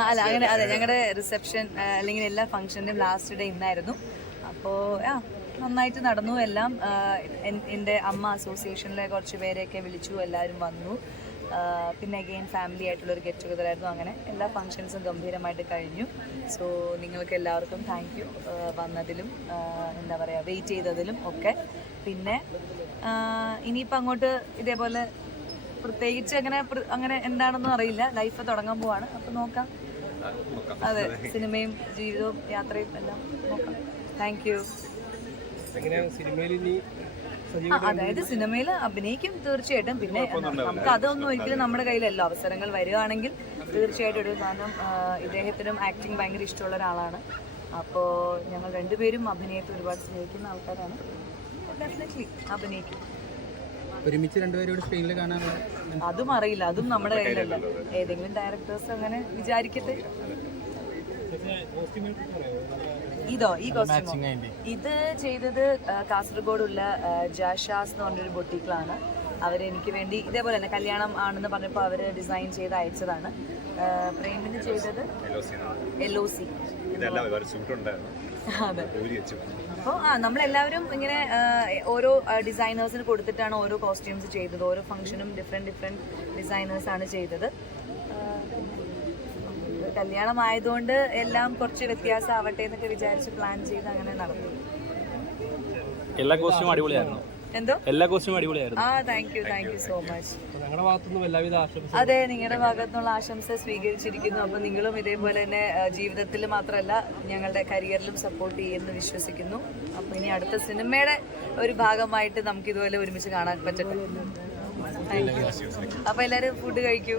അല്ല അങ്ങനെ അതെ ഞങ്ങളുടെ റിസപ്ഷൻ അല്ലെങ്കിൽ എല്ലാ ഫംഗ്ഷന്റെയും ലാസ്റ്റ് ഡേ ഇന്നായിരുന്നു. അപ്പോൾ ആ നന്നായിട്ട് നടന്നു. എല്ലാം എന്റെ അമ്മ അസോസിയേഷനിലെ കുറച്ച് പേരെയൊക്കെ വിളിച്ചു എല്ലാവരും വന്നു. പിന്നെ അഗെയിൻ ഫാമിലി ആയിട്ടുള്ള ഒരു ഗെറ്റ് ടുഗദർ ആയിരുന്നു. അങ്ങനെ എല്ലാ ഫംഗ്ഷൻസും ഗംഭീരമായിട്ട് കഴിഞ്ഞു. സോ നിങ്ങൾക്ക് എല്ലാവർക്കും താങ്ക് യു വന്നതിലും എന്താ പറയുക വെയിറ്റ് ചെയ്തതിലും ഒക്കെ. പിന്നെ ഇനിയിപ്പോൾ അങ്ങോട്ട് ഇതേപോലെ പ്രത്യേകിച്ച് അങ്ങനെ അങ്ങനെ എന്താണെന്നും അറിയില്ല. ലൈഫ് തുടങ്ങാൻ പോവാണ്. അപ്പൊ നോക്കാം. അതെ സിനിമയും ജീവിതവും യാത്രയും എല്ലാം നോക്കാം. താങ്ക് യു അതായത് സിനിമയിൽ അഭിനയിക്കും തീർച്ചയായിട്ടും. പിന്നെ നമുക്ക് അതൊന്നും ഒരിക്കലും നമ്മുടെ കയ്യിലല്ല അവസരങ്ങൾ വരികയാണെങ്കിൽ തീർച്ചയായിട്ടും ഒരു കാരണം ഇദ്ദേഹത്തിനും ആക്ടിങ് ഭയങ്കര ഇഷ്ടമുള്ള ഒരാളാണ്. അപ്പോൾ ഞങ്ങൾ രണ്ടുപേരും അഭിനയത്തെ ഒരുപാട് സ്നേഹിക്കുന്ന ആൾക്കാരാണ്. ഡെഫിനറ്റ്ലി അഭിനയിക്കും. ഒരുമിച്ച് രണ്ടുപേരും കൂടി സ്ക്രീനിൽ കാണാനുള്ള അതും അറിയില്ല. അതും നമ്മുടെ കയ്യിലല്ല? ഏതെങ്കിലും ഡയറക്ടേഴ്സ് അങ്ങനെ വിചാരിക്കട്ടെ? ഇതോ ഈ കോസ്റ്റ്യൂമോ ഇത് ചെയ്തത് കാസർഗോഡുള്ള ജാഷാസ് എന്ന് പറഞ്ഞൊരു ബൊട്ടീക്കിലാണ് അവരെനിക്ക് വേണ്ടി ഇതേപോലെ തന്നെ കല്യാണം ആണെന്ന് പറഞ്ഞപ്പോൾ അവർ ഡിസൈൻ ചെയ്ത് അയച്ചതാണ്. പ്രേമിന് ചെയ്തത് എൽ ഒ സി അതെ. അപ്പോൾ ആ നമ്മളെല്ലാവരും ഇങ്ങനെ ഓരോ ഡിസൈനേഴ്സിന് കൊടുത്തിട്ടാണ് ഓരോ കോസ്റ്റ്യൂംസ് ചെയ്തത്. ഓരോ ഫംഗ്ഷനും ഡിഫറെന്റ് ഡിഫറെന്റ് ഡിസൈനേഴ്സാണ് ചെയ്തത്. കല്യാണം ആയതുകൊണ്ട് എല്ലാം കുറച്ച് വ്യത്യാസം ആവട്ടെ എന്നൊക്കെ വിചാരിച്ച് പ്ലാൻ ചെയ്ത് അങ്ങനെ നടന്നു. എല്ലാ കോസ്റ്റ്യൂം അടിപൊളിയായിരുന്നു. എന്തോ? എല്ലാ കോസ്റ്റ്യൂം അടിപൊളിയായിരുന്നു. ആ thank you thank you so much ഞങ്ങളുടെ ഭാഗത്തുനിന്നും എല്ലാവിധ ആശംസ അതെ നിങ്ങളുടെ ഭാഗത്തുനിന്നുള്ള ആശംസ സ്വീകരിച്ചിരിക്കുന്നു. അപ്പൊ നിങ്ങളും ഇതേപോലെ തന്നെ ജീവിതത്തിൽ മാത്രമല്ല ഞങ്ങളുടെ കരിയറിലും സപ്പോർട്ട് ചെയ്യുമെന്ന് വിശ്വസിക്കുന്നു. അപ്പൊ ഇനി അടുത്ത സിനിമയുടെ ഒരു ഭാഗമായിട്ട് നമുക്ക് ഇതുപോലെ ഒരുമിച്ച് കാണാൻ പറ്റട്ടെ. അപ്പൊ എല്ലാരും ഫുഡ് കഴിക്കൂ.